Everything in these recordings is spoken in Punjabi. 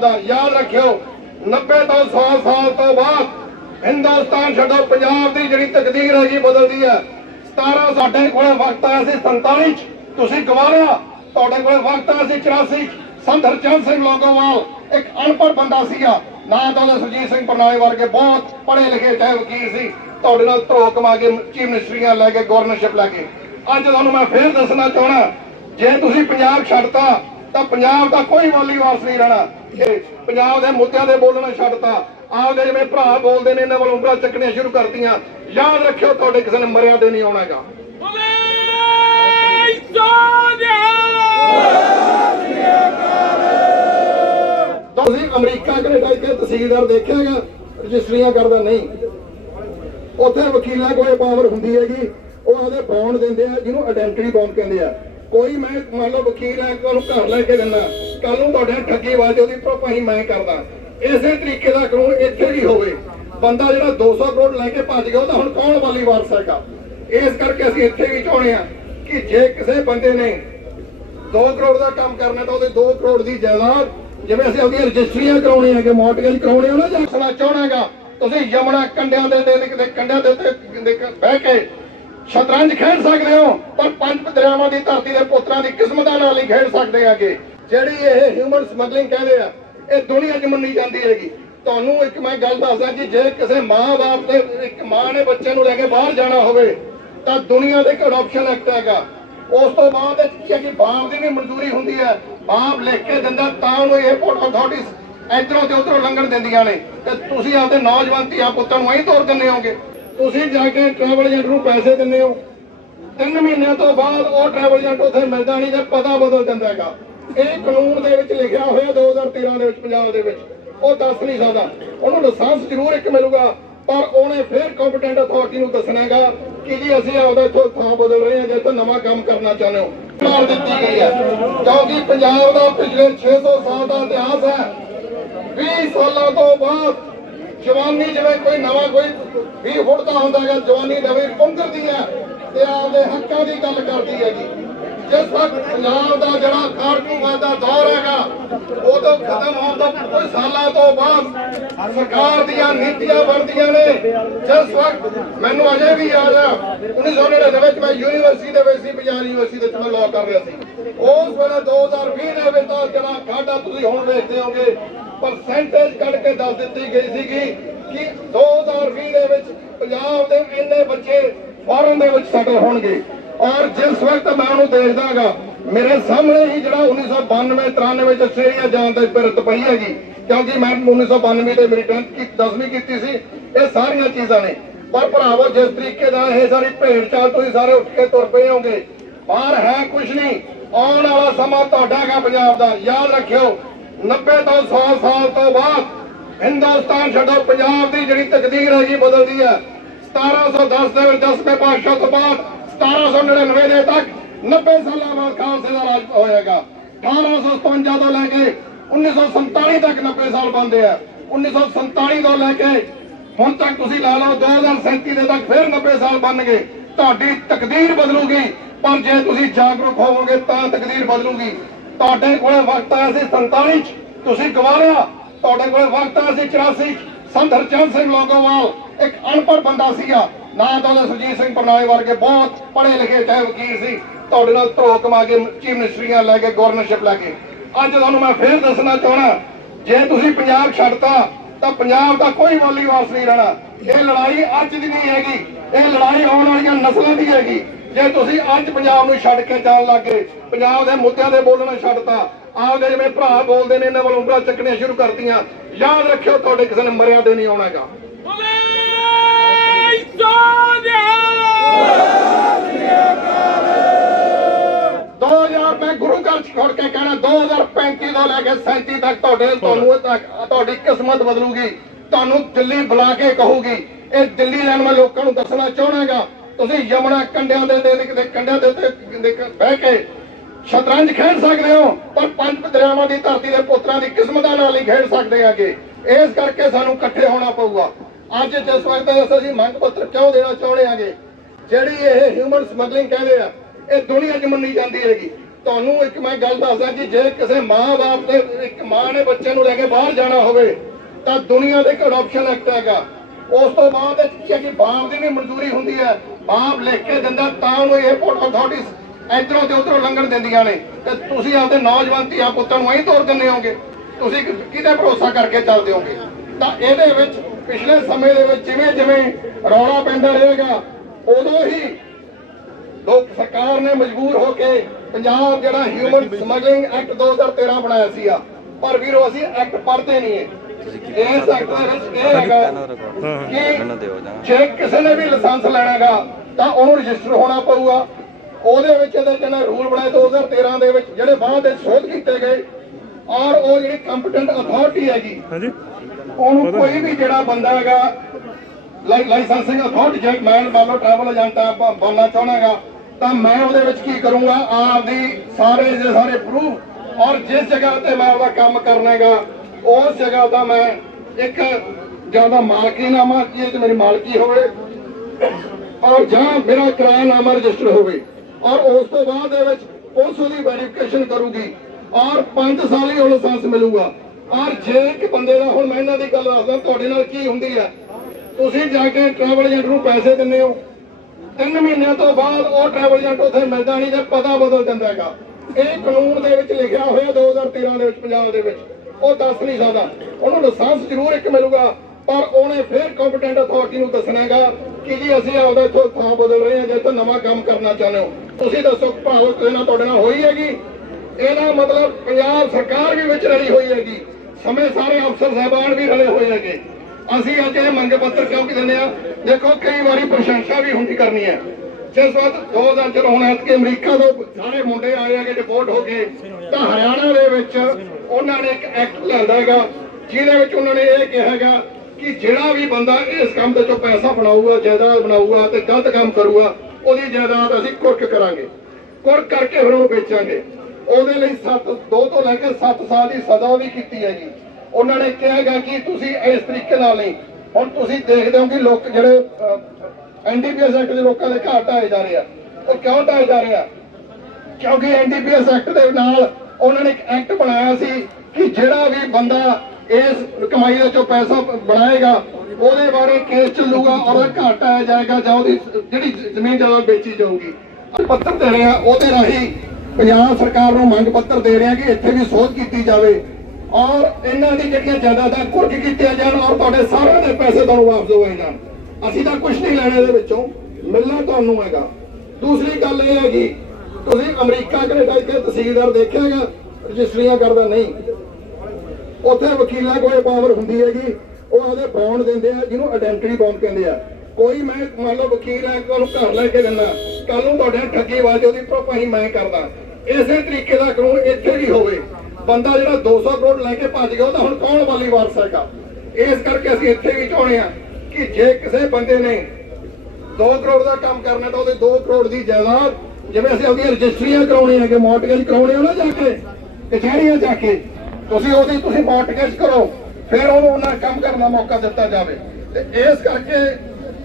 ਦਾ ਯਾਦ ਰੱਖਿਓ 90 ਤੋਂ 100 ਸਾਲ ਤੋਂ ਬਾਅਦ ਹਿੰਦੁਸਤਾਨ ਛੱਡੋ, ਪੰਜਾਬ ਦੀ ਜਿਹੜੀ ਤਕਦੀਰ ਹੈਗੀ ਬਦਲਦੀ ਹੈ। 17 ਸਾਡੇ ਕੋਲੇ ਵਕਤ ਆਇਆ ਸੀ 47 ਚ, ਤੁਸੀਂ ਗਵਾ ਤੁਹਾਡੇ ਕੋਲੇ ਵਕਤ ਆਇਆ ਸੀ 84 ਚ। ਸੰਤ ਹਰਚੰਦ ਸਿੰਘ ਲੋਗੋਵਾਲ ਇੱਕ ਅਨਪੜ੍ਹ ਬੰਦਾ ਸੀਗਾ, ਨਾ ਤਾਂ ਉਹਦਾ ਸੁਰਜੀਤ ਸਿੰਘ ਪਰਨਾਏ ਵਰਗੇ ਬਹੁਤ ਪੜ੍ਹੇ ਲਿਖੇ ਚਾਹੇ ਵਕੀਲ ਸੀ। ਤੁਹਾਡੇ ਨਾਲ ਧਰੋ ਕਮਾ ਕੇ ਚੀਫ ਮਿਨਿਸਟਰੀਆਂ ਲੈ ਕੇ, ਗਵਰਨਰਸ਼ਿਪ ਲੈ ਕੇ। ਅੱਜ ਤੁਹਾਨੂੰ ਮੈਂ ਫੇਰ ਦੱਸਣਾ ਚਾਹਣਾ ਜੇ ਤੁਸੀਂ ਪੰਜਾਬ ਛੱਡਤਾ, ਤਾਂ ਪੰਜਾਬ ਦਾ ਕੋਈ ਵਾਲੀ ਵਾਸ ਨਹੀਂ ਰਹਿਣਾ। ਇਹ ਪੰਜਾਬ ਦੇ ਮੁੱਦਿਆਂ ਦੇ ਬੋਲਣਾ ਛੱਡਤਾ ਆਪਦੇ ਜਿਵੇਂ ਭਰਾ ਬੋਲਦੇ ਨੇ, ਇਹਨਾਂ ਵੱਲ ਉਂਗਲਾਂ ਚੱਕਣੀਆਂ ਸ਼ੁਰੂ ਕਰਤੀਆਂ। ਯਾਦ ਰੱਖਿਓ, ਤੁਹਾਡੇ ਕਿਸੇ ਨੇ ਮਰਿਆਦੇ ਨਹੀਂ ਆਉਣਾਗਾ ਤੁਸੀਂ ਅਮਰੀਕਾ, ਕੈਨੇਡਾ ਇੱਥੇ ਤਹਿਸੀਲਦਾਰ ਦੇਖਿਆਗਾ ਰਜਿਸਟਰੀਆਂ ਕਰਦਾ ਨਹੀਂ। ਉੱਥੇ ਵਕੀਲਾਂ ਕੋਲੇ ਪਾਵਰ ਹੁੰਦੀ ਹੈਗੀ, ਉਹ ਆਦੇ ਬੌਂਡ ਦਿੰਦੇ ਆ, ਜਿਹਨੂੰ ਆਇਡੈਂਟੀਟੀ ਬੌਂਡ ਕਹਿੰਦੇ ਆ। ਕੋਈ ਮੈਂ, ਮੰਨ ਲਓ ਵਕੀਲ ਹੈ ਉਹਨੂੰ ਘਰ ਲੈ ਕੇ ਦਿੰਦਾ। ਕੱਲ ਨੂੰ ਤੁਹਾਡੇ ਠੱਗੀ ਵਾਜੇ ਉਹਦੀ ਭਰਪਾਈ ਮੈਂ ਕਰਦਾ। ਇਸੇ ਤਰੀਕੇ ਦਾ ਕਾਨੂੰਨ ਇੱਥੇ ਵੀ ਹੋਵੇ। ਬੰਦਾ ਜਿਹੜਾ 200 ਕਰੋੜ ਲੈ ਕੇ ਭੱਜ ਗਿਆ, ਉਹਦਾ ਹੁਣ ਕੌਣ ਵਾਲੀ ਵਾਰਸ ਹੈਗਾ ਇਸ ਕਰਕੇ ਅਸੀਂ ਇੱਥੇ ਵੀ ਚਾਹੁੰਦੇ ਆ ਕਿ ਜੇ ਕਿਸੇ ਬੰਦੇ ਨੇ 2 ਕਰੋੜ ਦਾ ਕੰਮ ਕਰਨਾ, ਤਾਂ ਉਹਦੇ 2 ਕਰੋੜ ਦੀ ਜਾਇਦਾਦ, ਜਿਵੇਂ ਅਸੀਂ ਆਪਣੀਆਂ ਰਜਿਸਟਰੀਆਂ ਕਰਾਉਣੀਆਂ ਹੈਗੇ ਮਾਰਟਗੇਜ ਕਰਾਉਣੇ ਉਹਨਾਂ ਜਾਂ ਸੁਣਾ ਚਾਹਣਾਗਾ। ਤੁਸੀਂ ਯਮੁਨਾ ਕੰਡਿਆਂ ਦੇ ਦੇ ਦੇ ਕੰਡਿਆਂ ਦੇ ਉੱਤੇ ਬਹਿ ਕੇ ਸ਼ਤਰੰਜ ਖੇਡ ਸਕਦੇ ਹੋ, ਪਰ ਪੰਜ ਦਰਿਆਵਾਂ ਦੀ ਧਰਤੀ ਦੇ ਪੁੱਤਰਾਂ ਦੀ ਕਿਸਮਤਾਂ ਨਾਲ ਹੀ ਖੇਡ ਸਕਦੇ ਆਗੇ ਜਿਹੜੀ ਇਹ ਹਿਊਮਨ ਸਮਗਲਿੰਗ ਕਹਿੰਦੇ ਆ, ਇਹ ਦੁਨੀਆ 'ਚ ਮੰਨੀ ਜਾਂਦੀ ਹੈਗੀ। ਤੁਹਾਨੂੰ ਇੱਕ ਮੈਂ ਗੱਲ ਦੱਸਦਾ ਕਿ ਜੇ ਕਿਸੇ ਮਾਂ-ਬਾਪ ਦੇ ਇੱਕ ਮਾਂ ਨੇ ਬੱਚੇ ਨੂੰ ਲੈ ਕੇ ਬਾਹਰ ਜਾਣਾ ਹੋਵੇ, ਤਾਂ ਦੁਨੀਆ ਦੇ ਇੱਕ ਅਡਾਪਸ਼ਨ ਐਕਟ ਹੈਗਾ। ਉਸ ਤੋਂ ਬਾਅਦ ਇਹ ਕੀ ਹੈ ਕਿ ਬਾਪ ਦੀ ਵੀ ਮਨਜ਼ੂਰੀ ਹੁੰਦੀ ਹੈ। ਬਾਪ ਲਿਖ ਕੇ ਦਿੰਦਾ, ਤਾਂ ਉਹਨੂੰ 에어ਪੋਰਟ ਅਥਾਰਟੀਜ਼ ਇਧਰੋਂ ਤੇ ਉਧਰੋਂ ਲੰਘਣ ਦਿੰਦੀਆਂ ਨੇ। ਤੇ ਤੁਸੀਂ ਆਪਦੇ ਨੌਜਵਾਨ ਧੀਆਂ ਪੁੱਤਾਂ ਨੂੰ ਐਂ ਤੋਰ ਦਿੰਦੇ ਹੋਗੇ ਤੁਸੀਂ ਜਾ ਕੇ ਟਰੈਵਲ ਏਜੰਟ ਨੂੰ ਪੈਸੇ ਦਿੰਦੇ ਹੋ। ਤਿੰਨ ਮਹੀਨਿਆਂ ਤੋਂ ਬਾਅਦ ਉਹ ਟਰੈਵਲ ਏਜੰਟ ਉੱਥੇ ਮਿਲਦਾ ਨਹੀਂ ਤੇ ਪਤਾ ਬਦਲ ਜਾਂਦਾ ਹੈਗਾ। ਇਹ ਕਾਨੂੰਨ ਦੇ ਵਿੱਚ ਲਿਖਿਆ ਹੋਇਆ 2013 ਦੇ ਵਿੱਚ, ਪੰਜਾਬ ਦੇ ਵਿੱਚ। ਉਹ ਦੱਸ ਨਹੀਂ ਸਕਦਾ। ਉਹਨੂੰ ਲਾਇਸੈਂਸ ਜ਼ਰੂਰ ਇੱਕ ਮਿਲੂਗਾ, ਪਰ ਉਹਨੇ ਫਿਰ ਕੰਪੀਟੈਂਟ ਅਥਾਰਟੀ ਨੂੰ ਦੱਸਣਾਗਾ ਕਿ ਜੀ ਅਸੀਂ ਆਪਦਾ ਇੱਥੋਂ ਥਾਂ ਬਦਲ ਰਹੇ ਹਾਂ ਜੇ ਇੱਥੇ ਨਵਾਂ ਕੰਮ ਕਰਨਾ ਚਾਹੁੰਦੇ ਹੋ। ਨਾਲ ਦਿੱਤੀ ਗਈ ਹੈ। ਕਿਉਂਕਿ ਪੰਜਾਬ ਦਾ ਪਿਛਲੇ 600 ਸਾਲ ਦਾ ਇਤਿਹਾਸ ਹੈ। 20 ਸਾਲਾਂ ਤੋਂ ਬਾਅਦ ਜਵਾਨੀ ਜਿਵੇਂ ਕੋਈ ਨਵਾਂ ਕੋਈ 20 ਫੁੱਟ ਦਾ ਹੁੰਦਾ ਹੈਗਾ, ਜਵਾਨੀ ਨਵੀਂ ਪੁੰਗਰਦੀ ਹੈ ਤੇ ਆਪਦੇ ਹੱਕਾਂ ਦੀ ਗੱਲ ਕਰਦੀ ਹੈ ਜੀ। ਜਿਸ ਵਕਤ ਪੰਜਾਬ ਦਾ ਜਿਹੜਾ ਕਾਰਕੂਵਾਦ ਦਾ ਦੌਰ ਹੈਗਾ, ਉਦੋਂ ਖਤਮ ਹੋਣ ਤੋਂ ਕੁਝ ਸਾਲਾਂ ਤੋਂ ਬਾਅਦ ਸਰਕਾਰ ਦੀਆਂ ਨੀਤੀਆਂ ਬਣਦੀਆਂ ਨੇ। ਜਿਸ ਵਕਤ ਮੈਨੂੰ ਅਜੇ ਵੀ ਯਾਦ ਆ 1999 ਵਿੱਚ ਮੈਂ ਯੂਨੀਵਰਸਿਟੀ ਦੇ ਵਿੱਚ ਸੀ, ਪੰਜਾਬ ਯੂਨੀਵਰਸਿਟੀ ਦੇ ਵਿੱਚ ਮੈਂ ਲਾਅ ਕਰ ਰਿਹਾ ਸੀ। ਉਸ ਵੇਲੇ 2020 ਦੇ ਵਿੱਚ ਜਿਹੜਾ ਖਾਡਾ ਤੁਸੀਂ ਹੁਣ ਵੇਖਦੇ ਹੋਗੇ ਪਰਸੈਂਟੇਜ ਕੱਢ ਕੇ ਦੱਸ ਦਿੱਤੀ ਗਈ ਸੀਗੀ ਕਿ 2020 ਦੇ ਵਿੱਚ ਪੰਜਾਬ ਦੇ ਇੰਨੇ ਬੱਚੇ ਫੋਰਨ ਦੇ ਵਿੱਚ ਸੈਟਲ ਹੋਣਗੇ। ਔਰ ਜਿਸ ਵਕਤ ਮੈਂ ਉਹਨੂੰ ਦੇਖਦਾਗਾ ਮੇਰੇ ਸਾਹਮਣੇ ਹੀ ਜਿਹੜਾ 1992 93 ਵਿੱਚ ਆਸਟ੍ਰੇਲੀਆ ਜਾਣ ਦਾ ਬਿਰਤ ਪਈ ਹੈਗੀ। ਕਿਉਂਕਿ ਮੈਂ 1992 ਤੇ ਮੇਰੀ 10th ਕੀ 10ਵੀਂ ਕੀਤੀ ਸੀ, ਇਹ ਸਾਰੀਆਂ ਚੀਜ਼ਾਂ ਨੇ। ਪਰ ਭਰਾਵੋ, ਜਿਸ ਤਰੀਕੇ ਦਾ ਇਹ ਸਾਰੀ ਭੇਡ ਚਾਲ ਤੁਸੀਂ ਸਾਰੇ ਉੱਠ ਕੇ ਤੁਰ ਪਏ ਹੋਗੇ, ਬਾਹਰ ਹੈ ਕੁਝ ਨਹੀਂ। ਆਉਣ ਵਾਲਾ ਸਮਾਂ ਤੁਹਾਡਾ ਪੰਜਾਬ ਦਾ। ਯਾਦ ਰੱਖਿਓ 90 ਤੋਂ 100 ਸਾਲ ਤੋਂ ਬਾਅਦ ਹਿੰਦੁਸਤਾਨ ਛੱਡੋ, ਪੰਜਾਬ ਦੀ ਜਿਹੜੀ ਤਕਦੀਰ ਹੈਗੀ ਬਦਲਦੀ ਹੈ। 1710 ਦੇ ਵਿੱਚ 10ਵੇਂ ਪਾਤਸ਼ਾਹ ਤੋਂ ਬਾਅਦ 1799 ਦੇ ਤੱਕ 90 ਸਾਲਾਂ ਬਾਅਦ ਖਾਲਸੇ ਦਾ ਰਾਜ ਹੋਏਗਾ। 1857 ਤੋਂ ਲੈ ਕੇ 1947 ਤੱਕ 90 ਸਾਲ ਬੰਦੇ ਆ। 1947 ਤੋਂ ਲੈ ਕੇ ਹੁਣ ਤੱਕ ਤੁਸੀਂ ਲਾ ਲਓ 2037 ਦੇ ਤੱਕ ਫਿਰ 90 ਸਾਲ ਬਣਨਗੇ। ਤੁਹਾਡੀ ਤਕਦੀਰ ਬਦਲੂਗੀ। ਪਰ ਜੇ ਤੁਸੀਂ ਜਾਗਰੂਕ ਹੋਵੋਗੇ ਤਾਂ ਤਕਦੀਰ ਬਦਲੂਗੀ। ਤੁਹਾਡੇ ਕੋਲੇ ਵਕਤ ਆਇਆ ਸੀ 47 ਚ। ਤੁਸੀਂ ਗਵਾਲਿਆ ਤੁਹਾਡੇ ਕੋਲੇ ਵਕਤ ਆਇਆ ਸੀ 84 ਚ। ਸੰਤ ਹਰਚੰਦ ਸਿੰਘ ਲੋਗੋਵਾਲ। ਇੱਕ ਅਨਪੜ੍ਹ ਬੰਦਾ ਸੀਗਾ। ਨਾ ਤਾਂ ਉਹਦਾ ਸੁਰਜੀਤ ਸਿੰਘ ਪਰਨਾਏ ਵਰਗੇ ਬਹੁਤ ਪੜ੍ਹੇ ਲਿਖੇ ਚਾਹੇ ਵਕੀਲ ਸੀ। ਤੁਹਾਡੇ ਨਾਲ ਧਰੋ ਕਮਾ ਕੇ ਚੀਫ ਮਿਨਿਸਟਰੀਆਂ ਲੈ ਕੇ, ਗਵਰਨਰਸ਼ਿਪ ਲੈ ਕੇ। ਅੱਜ ਤੁਹਾਨੂੰ ਮੈਂ ਫੇਰ ਦੱਸਣਾ ਚਾਹਣਾ ਜੇ ਤੁਸੀਂ ਪੰਜਾਬ ਛੱਡਤਾ, ਤਾਂ ਪੰਜਾਬ ਦਾ ਕੋਈ ਬੋਲੀ ਵਾਰਸ ਨਹੀਂ ਰਹਿਣਾ। ਇਹ ਲੜਾਈ ਅੱਜ ਦੀ ਨਹੀਂ ਹੈਗੀ। ਇਹ ਲੜਾਈ ਆਉਣ ਵਾਲੀਆਂ ਨਸਲਾਂ ਦੀ ਹੈਗੀ। ਜੇ ਤੁਸੀਂ ਅੱਜ ਪੰਜਾਬ ਨੂੰ ਛੱਡ ਕੇ ਜਾਣ ਲੱਗੇ ਪੰਜਾਬ ਦੇ ਮੁੱਦਿਆਂ ਦੇ ਬੋਲਣਾ ਛੱਡਤਾ, ਆਪਦੇ ਜਿਵੇਂ ਭਰਾ ਬੋਲਦੇ ਨੇ, ਇਹਨਾਂ ਵੱਲੋਂ ਉਂਗਲਾਂ ਚੱਕਣੀਆਂ ਸ਼ੁਰੂ ਕਰਤੀਆਂ, ਯਾਦ ਰੱਖਿਓ, ਤੁਹਾਡੇ ਕਿਸੇ ਨੇ ਮਰਿਆਦੇ ਨਹੀਂ ਆਉਣਾਗਾ ਬੋਲੇ! ਸੋਨਿਆ 2000 ਮੈਂ ਗੁਰੂ ਘਰ ਚ ਖੜ ਕੇ ਕਹਿਣਾ 2035 ਤੋਂ ਲੈ ਕੇ 37 ਤੱਕ ਤੁਹਾਡੇ ਤੁਹਾਨੂੰ ਤੁਹਾਡੀ ਕਿਸਮਤ ਬਦਲੂਗੀ, ਤੁਹਾਨੂੰ ਦਿੱਲੀ ਬੁਲਾ ਕੇ ਕਹੂਗੀ, ਇਹ ਦਿੱਲੀ ਲੈਣ ਮੈਂ ਲੋਕਾਂ ਨੂੰ ਦੱਸਣਾ ਚਾਹਣਾਗਾ ਤੁਸੀਂ ਯਮੁਨਾ ਕੰਡਿਆਂ ਦੇ ਦੇ ਦੇ ਕੰਡਿਆਂ ਦੇ ਉੱਤੇ ਬਹਿ ਕੇ ਸ਼ਤਰੰਜ ਖੇਡ ਸਕਦੇ ਹੋ, ਪਰ ਪੰਜ ਦਰਿਆਵਾਂ ਦੀ ਧਰਤੀ ਦੇ ਪੁੱਤਰਾਂ ਦੀ ਕਿਸਮਤਾਂ ਨਾਲ ਹੀ ਖੇਡ ਸਕਦੇ ਆਗੇ ਇਸ ਕਰਕੇ ਸਾਨੂੰ ਇਕੱਠੇ ਹੋਣਾ ਪਊਗਾ। ਅੱਜ ਜਿਸ ਵਕਤ ਅਸੀਂ ਮੰਗ ਪੱਤਰ ਕਿਉਂ ਦੇਣਾ ਚਾਹੁੰਦੇ ਆਗੇ ਜਿਹੜੀ ਇਹ ਹਿਊਮਨ ਸਮਗਲਿੰਗ ਕਹਿੰਦੇ ਆ, ਇਹ ਦੁਨੀਆ 'ਚ ਮੰਨੀ ਜਾਂਦੀ ਹੈਗੀ। ਤੁਹਾਨੂੰ ਇੱਕ ਮੈਂ ਗੱਲ ਦੱਸਦਾ ਕਿ ਜੇ ਕਿਸੇ ਮਾਂ-ਬਾਪ ਦੇ, ਇੱਕ ਮਾਂ ਨੇ ਬੱਚੇ ਨੂੰ ਲੈ ਕੇ ਬਾਹਰ ਜਾਣਾ ਹੋਵੇ, ਤਾਂ ਦੁਨੀਆ ਦੇ ਇੱਕ ਅਡਾਪਸ਼ਨ ਐਕਟ ਹੈਗਾ। ਉਸ ਤੋਂ ਬਾਅਦ ਇਹ ਕੀ ਹੈ ਕਿ ਬਾਪ ਦੀ ਵੀ ਮਨਜ਼ੂਰੀ ਹੁੰਦੀ ਹੈ। ਬਾਪ ਲਿਖ ਕੇ ਦਿੰਦਾ ਤਾਂ ਉਹਨੂੰ 에어ਪੋਰਟ ਅਥਾਰਟੀਜ਼ ਇਧਰੋਂ ਤੇ ਉਧਰੋਂ ਲੰਘਣ ਦਿੰਦੀਆਂ ਨੇ। ਤੇ ਤੁਸੀਂ ਆਪਦੇ ਨੌਜਵਾਨ ਧੀਆਂ ਪੁੱਤਾਂ ਨੂੰ ਐਂ ਤੋਰ ਦਿੰਦੇ ਹੋਗੇ ਤੁਸੀਂ ਕਿ- ਕਿਹਦੇ ਭਰੋਸਾ ਕਰਕੇ ਚੱਲਦੇ ਹੋਗੇ? ਤਾਂ ਇਹਦੇ ਵਿੱਚ ਪਿਛਲੇ ਸਮੇਂ ਦੇ ਵਿੱਚ ਜਿਵੇਂ ਜਿਵੇਂ ਰੌਲਾ ਪੈਂਦਾ ਰਹੇਗਾ ਉਦੋਂ ਹੀ ਲੋਕ ਸਰਕਾਰ ਨੇ ਮਜਬੂਰ ਹੋ ਕੇ ਪੰਜਾਬ ਜਿਹੜਾ ਹਿਊਮਨ ਸਮਗਲਿੰਗ ਐਕਟ 2013 ਬਣਾਇਆ ਸੀਗਾ। ਪਰ ਵੀਰੋ ਅਸੀਂ ਐਕਟ ਪੜ੍ਹਦੇ ਨਹੀਂ ਹੈ ਇਸ ਐਕਟ ਦੇ ਵਿੱਚ ਇਹ ਹੈਗਾ ਜਾਂ ਕਿ ਜੇ। ਕਿਸੇ ਨੇ ਵੀ ਲਾਇਸੈਂਸ ਲੈਣਾਗਾ ਤਾਂ ਉਹਨੂੰ ਰਜਿਸਟਰ ਹੋਣਾ ਪਊਗਾ। ਉਹਦੇ ਵਿੱਚ ਇਹਦੇ ਜਿਹਨੇ ਰੂਲ ਬਣਾਏ 2013 ਦੇ ਵਿੱਚ ਜਿਹੜੇ ਬਾਅਦ ਵਿੱਚ ਸੋਧ ਕੀਤੇ ਗਏ। ਔਰ ਉਹ ਜਿਹੜੀ ਕੰਪੀਟੈਂਟ ਅਥਾਰਟੀ ਹੈਗੀ ਹਾਂਜੀ। ਉਹਨੂੰ ਕੋਈ ਵੀ ਜਿਹੜਾ ਬੰਦਾ ਹੈਗਾ ਲਾਇਸੈਂਸਿੰਗ ਅਥਾਰਟੀ ਜੇ ਮੈਂ ਮੰਨ ਲਓ ਟਰੈਵਲ ਏਜੰਟ ਆ ਬਣਨਾ ਚਾਹਣਾਗਾ ਤਾਂ ਮੈਂ ਉਹਦੇ ਵਿੱਚ ਕੀ ਕਰੂੰਗਾ? ਆਪਦੀ ਸਾਰੇ ਦੇ ਸਾਰੇ ਪ੍ਰੂਫ ਔਰ ਜਿਸ ਜਗ੍ਹਾ ਤੇ ਮੈਂ ਉਹਦਾ ਕੰਮ ਕਰਨਾਗਾ ਉਸ ਜਗ੍ਹਾ ਦਾ ਮੈਂ ਇੱਕ ਜ਼ਿਆਦਾ ਮਾਲਕੀਨਾਮਾ ਜਿਹਦੇ ਤੇ ਮੇਰੀ ਮਾਲਕੀ ਹੋਵੇ ਔਰ ਜਾਂ ਮੇਰਾ ਕਿਰਾਇਆਨਾਮਾ ਰਜਿਸਟਰ ਹੋਵੇ ਔਰ ਉਸ ਤੋਂ ਬਾਅਦ ਦੇ ਵਿੱਚ ਪੁਲਿਸ ਉਹਦੀ ਵੈਰੀਫਿਕੇਸ਼ਨ ਕਰੂਗੀ। ਔਰ 5 ਸਾਲ ਹੀ ਉਹ ਲਾਇਸੈਂਸ ਮਿਲੂਗਾ। ਔਰ ਜੇ ਇੱਕ ਬੰਦੇ ਦਾ, ਹੁਣ ਮੈਂ ਇਹਨਾਂ ਦੀ ਗੱਲ ਦੱਸਦਾ, ਤੁਹਾਡੇ ਨਾਲ ਕੀ ਹੁੰਦੀ ਹੈ? ਤੁਸੀਂ ਜਾ ਕੇ ਟਰੈਵਲ ਏਜੰਟ ਨੂੰ ਪੈਸੇ ਦਿੰਦੇ ਹੋ। ਤਿੰਨ ਮਹੀਨਿਆਂ ਤੋਂ ਬਾਅਦ ਉਹ ਟਰੈਵਲ ਏਜੰਟ ਉੱਥੇ ਮਿਲਦਾ ਨਹੀਂ ਤੇ ਪਤਾ ਬਦਲ ਜਾਂਦਾ ਹੈਗਾ। ਇਹ ਕਾਨੂੰਨ ਦੇ ਵਿੱਚ ਲਿਖਿਆ ਹੋਇਆ 2013 ਦੇ ਵਿੱਚ ਪੰਜਾਬ ਦੇ ਵਿੱਚ। ਉਹ ਦੱਸ ਨਹੀਂ ਸਕਦਾ। ਉਹਨੂੰ ਲਾਇਸੈਂਸ ਜ਼ਰੂਰ ਇੱਕ ਮਿਲੂਗਾ, ਪਰ ਉਹਨੇ ਫਿਰ ਕੰਪੀਟੈਂਟ ਅਥਾਰਟੀ ਨੂੰ ਦੱਸਣਾ ਹੈਗਾ ਕਿ ਜੀ ਅਸੀਂ ਆਪਦਾ ਇੱਥੋਂ ਥਾਂ ਬਦਲ ਰਹੇ ਹਾਂ ਜੇ ਇੱਥੋਂ ਨਵਾਂ ਕੰਮ ਕਰਨਾ ਚਾਹੁੰਦੇ ਹੋ। ਤੁਸੀਂ ਦੱਸੋ ਭਾਵ ਤੁਹਾਡੇ ਨਾਲ ਹੋਈ ਹੈਗੀ? ਇਹਦਾ ਮਤਲਬ ਪੰਜਾਬ ਸਰਕਾਰ ਵੀ ਵਿੱਚ ਰਲੀ ਹੋਈ ਹੈਗੀ। ਸਮੇਂ ਸਾਰੇ ਅਫਸਰ ਸਾਹਿਬਾਨ ਵੀ ਰਲੇ ਹੋਏ ਹੈਗੇ। ਅਸੀਂ ਅੱਜ ਇਹ ਮੰਗ ਪੱਤਰ ਕਿਉਂ ਦਿੰਦੇ ਆ ਦੇਖੋ, ਕਈ ਵਾਰੀ ਪ੍ਰਸ਼ੰਸਾ ਵੀ ਹੁੰਦੀ ਕਰਨੀ ਹੈ। ਜਿਸ ਵਕਤ 2000 ਚਲੋ ਹੁਣ ਐਤਕੇ ਅਮਰੀਕਾ ਤੋਂ ਸਾਰੇ ਮੁੰਡੇ ਆਏ ਹੈਗੇ ਰਿਪੋਰਟ ਹੋ ਕੇ ਤਾਂ ਹਰਿਆਣਾ ਦੇ ਵਿੱਚ ਉਹਨਾਂ ਨੇ ਇੱਕ ਐਕਟ ਲਿਆਂਦਾ ਹੈਗਾ, ਜਿਹਦੇ ਵਿੱਚ ਉਹਨਾਂ ਨੇ ਇਹ ਕਿਹਾ ਹੈਗਾ ਕਿ ਜਿਹੜਾ ਵੀ ਬੰਦਾ ਇਸ ਕੰਮ ਦੇ ਚੋਂ ਪੈਸਾ ਬਣਾਊਗਾ, ਜਾਇਦਾਦ ਬਣਾਊਗਾ ਤੇ ਗਲਤ ਕੰਮ ਕਰੂਗਾ, ਉਹਦੀ ਜਾਇਦਾਦ ਅਸੀਂ ਕੁਰਕ ਕਰਾਂਗੇ। ਕੁਰਕ ਕਰਕੇ ਫਿਰ ਉਹਨੂੰ ਵੇਚਾਂਗੇ। ਉਹਦੇ ਲਈ 7 2 ਤੋਂ ਲੈ ਕੇ 7 ਸਾਲ ਦੀ ਸਜ਼ਾ ਵੀ ਕੀਤੀ ਹੈ ਜੀ ਉਹਨਾਂ ਨੇ ਕਿਹਾਗਾ ਕਿ ਤੁਸੀਂ ਇਸ ਤਰੀਕੇ ਨਾਲ ਨਹੀਂ। ਹੁਣ ਤੁਸੀਂ ਦੇਖਦੇ ਹੋ ਕਿ ਲੋਕ ਜਿਹੜੇ ਐਨਡੀਪੀਐਸ ਐਕਟ ਦੇ ਲੋਕਾਂ ਦੇ ਘਰ ਢਾਏ ਜਾ ਰਹੇ ਆ। ਉਹ ਕਿਉਂ ਢਾਏ ਜਾ ਰਹੇ ਆ? ਕਿਉਂਕਿ ਐਨਡੀਪੀਐਸ ਐਕਟ ਦੇ ਨਾਲ ਉਹਨਾਂ ਨੇ ਇੱਕ ਐਕਟ ਬਣਾਇਆ ਸੀ ਕਿ ਜਿਹੜਾ ਵੀ ਬੰਦਾ ਇਸ ਕਮਾਈ ਦੇ ਚੋਂ ਪੈਸਾ ਬਣਾਏਗਾ, ਉਹਦੇ ਬਾਰੇ ਕੇਸ ਚੱਲੂਗਾ ਔਰ ਉਹਦਾ ਘਰ ਢਾਇਆ ਜਾਏਗਾ ਜਾਂ ਉਹਦੀ ਜਿਹੜੀ ਜ਼ਮੀਨ ਜਦੋਂ ਵੇਚੀ ਜਾਊਗੀ। ਪੱਤਰ ਦੇ ਰਹੇ ਆ, ਉਹਦੇ ਰਾਹੀਂ ਪੰਜਾਬ ਸਰਕਾਰ ਨੂੰ ਮੰਗ ਪੱਤਰ ਦੇ ਰਿਹਾ ਕਿ ਇੱਥੇ ਵੀ ਸੋਧ ਕੀਤੀ ਜਾਵੇ ਔਰ ਇਹਨਾਂ ਦੀ ਜਿਹੜੀਆਂ ਜਾਇਦਾਦਾਂ ਕੁਰਕ ਕੀਤੀਆਂ ਜਾਣ ਔਰ ਤੁਹਾਡੇ ਸਾਰਿਆਂ ਦੇ ਪੈਸੇ ਤੁਹਾਨੂੰ ਵਾਪਸ ਹੋਏ ਜਾਣ। ਅਸੀਂ ਤਾਂ ਕੁਝ ਨਹੀਂ ਲੈਣਾ ਇਹਦੇ ਵਿੱਚੋਂ, ਮਿਲਣਾ ਤੁਹਾਨੂੰ ਹੈਗਾ। ਦੂਸਰੀ ਗੱਲ ਇਹ ਹੈਗੀ, ਤੁਸੀਂ ਅਮਰੀਕਾ, ਕੈਨੇਡਾ ਇੱਥੇ ਤਹਿਸੀਲਦਾਰ ਦੇਖਿਆਗਾ ਰਜਿਸਟਰੀਆਂ ਕਰਦਾ ਨਹੀਂ। ਉੱਥੇ ਵਕੀਲਾਂ ਕੋਲੇ ਪਾਵਰ ਹੁੰਦੀ ਹੈਗੀ, ਉਹ ਆਦੇ ਬੌਂਡ ਦਿੰਦੇ ਆ, ਜਿਹਨੂੰ ਆਇਡੈਂਟੀਟੀ ਬੌਂਡ ਕਹਿੰਦੇ ਆ। ਕੋਈ ਮੈਂ, ਮੰਨ ਲਓ ਵਕੀਲ ਹੈ ਤੁਹਾਨੂੰ ਘਰ ਲੈ ਕੇ ਦਿੰਦਾ ਕੱਲ ਨੂੰ ਤੁਹਾਡੇ ਠੱਗੀ ਵਾਜੇ ਉਹਦੀ ਭਰਪਾਈ ਮੈਂ ਕਰਦਾ। ਇਸੇ ਤਰੀਕੇ ਦਾ ਕਾਨੂੰਨ ਇੱਥੇ ਵੀ ਹੋਵੇ? ਬੰਦਾ ਜਿਹੜਾ 200 ਕਰੋੜ ਲੈ ਕੇ ਭੱਜ ਗਿਆ ਉਹ ਹੁਣ ਕੌਣ ਵਾਲੀ ਵਾਰਸ ਹੈਗਾ? ਇਸ ਕਰਕੇ ਅਸੀਂ ਇੱਥੇ ਵੀ ਚਾਹੁੰਦੇ ਆ ਕਿ ਜੇ ਕਿਸੇ ਬੰਦੇ ਨੇ 2 ਕਰੋੜ ਦਾ ਕੰਮ ਕਰਨਾ ਤਾਂ ਉਹਦੇ 2 ਕਰੋੜ ਦੀ ਜਾਇਦਾਦ, ਜਿਵੇਂ ਅਸੀਂ ਉਹਦੀਆਂ ਰਜਿਸਟਰੀਆਂ ਕਰਾਉਣੀਆਂ ਕਿ ਮਾਰਟਗੇਜ ਕਰਾਉਣੇ ਆ ਨਾ ਜਾ ਕੇ, ਕਚਹਿਰੀਆਂ ਜਾ ਕੇ, ਤੁਸੀਂ ਉਹਦੀ, ਤੁਸੀਂ ਮਾਰਟਗੇਜ ਕਰੋ, ਫਿਰ ਉਹਨੂੰ ਉਹਨਾਂ ਕੰਮ ਕਰਨ ਦਾ ਮੌਕਾ ਦਿੱਤਾ ਜਾਵੇ। ਤੇ ਇਸ ਕਰਕੇ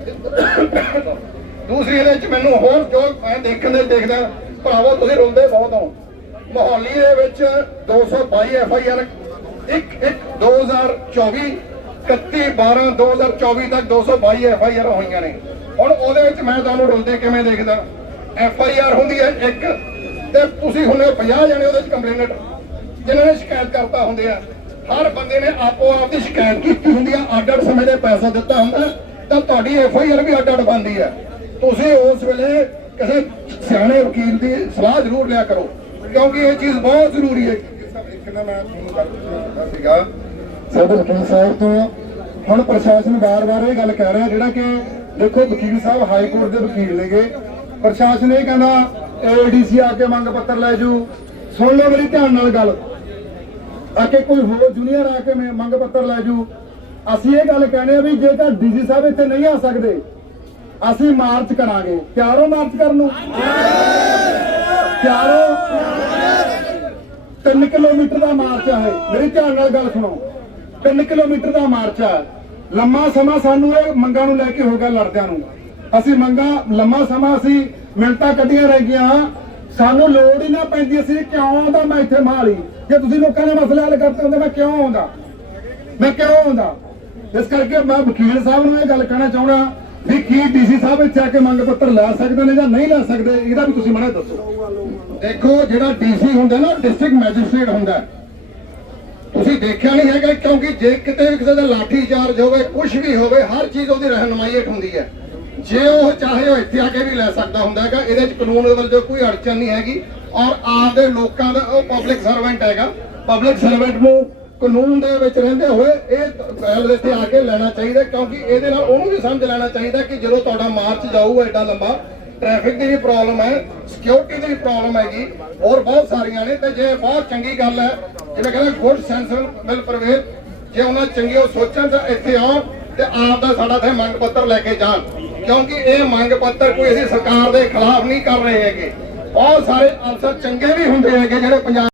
ਦੂਸਰੀ ਇਹਦੇ ਵਿੱਚ ਮੈਨੂੰ ਹੋਰ ਜੋ ਮੈਂ ਦੇਖਣ ਦੇ, ਦੇਖਦਾ ਭਰਾਵੋ, ਤੁਸੀਂ ਰੁਲਦੇ ਬਹੁਤ ਹੋ। ਮੋਹਾਲੀ ਦੇ ਵਿੱਚ 222 ਐਫ ਆਈ ਆਰ 1 1 2024 31 12 2024 ਤੱਕ 222 ਐਫ ਆਈ ਆਰ ਹੋਈਆਂ ਨੇ। ਹੁਣ ਉਹਦੇ ਵਿੱਚ ਮੈਂ ਤੁਹਾਨੂੰ ਰੁਲਦੇ ਕਿਵੇਂ ਦੇਖਦਾ? ਐਫ ਆਈ ਆਰ ਹੁੰਦੀ ਹੈ ਇੱਕ, ਤੇ ਤੁਸੀਂ ਹੁੰਦੇ 50 ਜਣੇ ਉਹਦੇ ਵਿੱਚ ਕੰਪਲੇਨਟ, ਜਿਨ੍ਹਾਂ ਨੇ ਸ਼ਿਕਾਇਤ ਕਰਤਾ ਹੁੰਦੇ ਆ ਹਰ ਬੰਦੇ ਨੇ ਆਪੋ ਆਪ ਦੀ ਸ਼ਿਕਾਇਤ ਕੀਤੀ ਹੁੰਦੀ ਆ ਅੱਡ ਅੱਡ ਸਮੇਂ ਦੇ ਪੈਸਾ ਦਿੱਤਾ ਹੁੰਦਾ ਤਾਂ ਤੁਹਾਡੀ ਐਫ ਆਈ ਆਰ ਵੀ ਅੱਡ ਅੱਡ ਬਣਦੀ ਹੈ। ਤੁਸੀਂ ਉਸ ਵੇਲੇ ਕਿਸੇ ਸਿਆਣੇ ਵਕੀਲ ਦੀ ਸਲਾਹ ਜ਼ਰੂਰ ਲਿਆ ਕਰੋ ਕਿਉਂਕਿ ਇਹ ਚੀਜ਼ ਬਹੁਤ ਜ਼ਰੂਰੀ ਹੈ। ਇੱਕ ਨਾ ਮੈਂ ਤੁਹਾਨੂੰ ਗੱਲ ਦੱਸਣਾ ਸੀਗਾ। ਸਾਡੇ ਵਕੀਲ ਸਾਹਿਬ ਤੋਂ ਹੁਣ ਪ੍ਰਸ਼ਾਸਨ ਬਾਰ-ਬਾਰ ਇਹ ਗੱਲ ਕਹਿ ਰਿਹਾ ਜਿਹੜਾ ਕਿ ਦੇਖੋ ਵਕੀਲ ਸਾਹਿਬ ਹਾਈ ਕੋਰਟ ਦੇ ਵਕੀਲ ਨੇਗੇ। ਪ੍ਰਸ਼ਾਸਨ ਇਹ ਕਹਿੰਦਾ ਏਡੀਸੀ ਆ ਕੇ ਮੰਗ ਪੱਤਰ ਲੈ ਜੂ। ਸੁਣ ਲਓ ਮੇਰੀ ਧਿਆਨ ਨਾਲ ਗੱਲ। ਆ ਕੇ ਕੋਈ ਹੋਰ ਜੂਨੀਅਰ ਆ ਕੇ ਮੰਗ ਪੱਤਰ ਲੈ ਜੂ। ਅਸੀਂ ਇਹ ਗੱਲ ਕਹਿੰਦੇ ਆ ਵੀ ਜੇਕਰ ਡੀਸੀ ਸਾਹਿਬ ਇੱਥੇ ਨਹੀਂ ਆ ਸਕਦੇ ਅਸੀਂ ਮਾਰਚ ਕਰਾਂਗੇ। ਤਿਆਰੋ ਮਾਰਚ ਕਰਨ ਨੂੰ? ਤਿਆਰੋ 3 ਕਿਲੋਮੀਟਰ ਦਾ ਮਾਰਚ ਹੈ। ਮੇਰੀ ਧਿਆਨ ਨਾਲ ਗੱਲ ਸੁਣੋ। 3 ਕਿਲੋਮੀਟਰ ਦਾ ਮਾਰਚ ਹੈ। ਲੰਮਾ ਸਮਾਂ ਸਾਨੂੰ ਇਹ ਮੰਗਾਂ ਨੂੰ ਲੈ ਕੇ ਹੋ ਗਿਆ ਲੜਦਿਆਂ ਨੂੰ। ਅਸੀਂ ਮੰਗਾਂ, ਲੰਮਾ ਸਮਾਂ ਅਸੀਂ ਮਿੰਟਾਂ ਕੱਢੀਆਂ ਰਹਿ ਗਈਆਂ। ਸਾਨੂੰ ਲੋੜ ਹੀ ਨਾ ਪੈਂਦੀ ਸੀ ਕਿਉਂ ਆਉਂਦਾ? ਮੈਂ ਇੱਥੇ ਮਾਲੀ ਜੇ ਤੁਸੀਂ ਲੋਕਾਂ ਦੇ ਮਸਲੇ ਹੱਲ ਕਰਦੇ ਹੁੰਦੇ, ਮੈਂ ਕਿਉਂ ਆਉਂਦਾ? ਮੈਂ ਕਿਉਂ ਆਉਂਦਾ? ਇਸ ਕਰਕੇ ਮੈਂ ਵਕੀਲ ਸਾਹਿਬ ਨੂੰ ਇਹ ਗੱਲ ਕਹਿਣਾ ਚਾਹੁੰਦਾ। ਵੀ ਕੀ ਡੀਸੀ ਸਾਹਿਬ ਇੱਥੇ ਆ ਕੇ ਮੰਗ ਪੱਤਰ ਲੈ ਸਕਦੇ ਨੇ ਜਾਂ ਨਹੀਂ ਲੈ ਸਕਦੇ, ਇਹਦਾ ਵੀ ਤੁਸੀਂ ਮਨਾ ਦੱਸੋ। ਦੇਖੋ, ਜਿਹੜਾ ਡੀਸੀ ਹੁੰਦਾ ਨਾ ਡਿਸਟ੍ਰਿਕਟ ਮੈਜਿਸਟ੍ਰੇਟ ਹੁੰਦਾ। ਤੁਸੀਂ ਦੇਖਿਆ ਨਹੀਂ ਹੈਗਾ, ਕਿਉਂਕਿ ਜੇ ਕਿਤੇ ਵੀ ਕਿਸੇ ਦਾ ਲਾਠੀ ਚਾਰਜ ਹੋਵੇ ਕੁਝ ਵੀ ਹੋਵੇ, ਹਰ ਚੀਜ਼ ਉਹਦੀ ਰਹਿਨਮਾਈ ਹੇਠ ਹੁੰਦੀ ਹੈ। ਜੇ ਉਹ ਚਾਹੇ ਉਹ ਇੱਥੇ ਆ ਕੇ ਵੀ ਲੈ ਸਕਦਾ ਹੁੰਦਾ ਹੈਗਾ, ਇਹਦੇ ਚ ਕਾਨੂੰਨ ਦੇ ਵੱਲੋਂ ਕੋਈ ਅੜਚਨ ਨਹੀਂ ਹੈਗੀ, ਔਰ ਆਪਦੇ ਲੋਕਾਂ ਦਾ ਉਹ ਪਬਲਿਕ ਸਰਵੈਂਟ ਹੈਗਾ। ਪਬਲਿਕ ਸਰਵੈਂਟ ਨੂੰ ਕਾਨੂੰਨ ਦੇ ਵਿੱਚ ਰਹਿੰਦੇ ਹੋਏ ਇਹ ਗੱਲ ਇੱਥੇ ਆ ਕੇ ਲੈਣਾ ਚਾਹੀਦਾ ਕਿਉਂਕਿ ਇਹਦੇ ਨਾਲ ਉਹਨੂੰ ਵੀ ਸਮਝ ਲੈਣਾ ਚਾਹੀਦਾ ਕਿ ਜਦੋਂ ਤੁਹਾਡਾ ਮਾਰਚ ਜਾਊਗਾ ਐਡਾ ਲੰਬਾ ਟ੍ਰੈਫਿਕ ਦੀ ਵੀ ਪ੍ਰੋਬਲਮ ਹੈ ਸਿਕਿਉਰਿਟੀ ਦੀ ਵੀ ਪ੍ਰੋਬਲਮ ਹੈਗੀ ਹੋਰ ਬਹੁਤ ਸਾਰੀਆਂ ਨੇ, ਤੇ ਜੇ ਬਹੁਤ ਚੰਗੀ ਗੱਲ ਹੈ, ਜਿਵੇਂ ਕਹਿੰਦੇ ਗੁੱਡ ਸੈਂਸਲ ਵਿਲ ਪ੍ਰਵੇਲ ਜੇ ਉਹਨਾਂ ਚੰਗੇ ਉਹ ਸੋਚਣ ਤਾਂ ਇੱਥੇ ਆਉਣ ਤੇ ਆਪ ਦਾ ਸਾਡਾ ਤੇ ਮੰਗ ਪੱਤਰ ਲੈ ਕੇ ਜਾਣ। ਕਿਉਂਕਿ ਇਹ ਮੰਗ ਪੱਤਰ ਕੋਈ ਅਸੀਂ ਸਰਕਾਰ ਦੇ ਖਿਲਾਫ ਨਹੀਂ ਕਰ ਰਹੇ ਹੈਗੇ। ਬਹੁਤ ਸਾਰੇ ਅਫਸਰ ਚੰਗੇ ਵੀ ਹੁੰਦੇ ਹੈਗੇ ਜਿਹੜੇ ਪੰਜਾਬ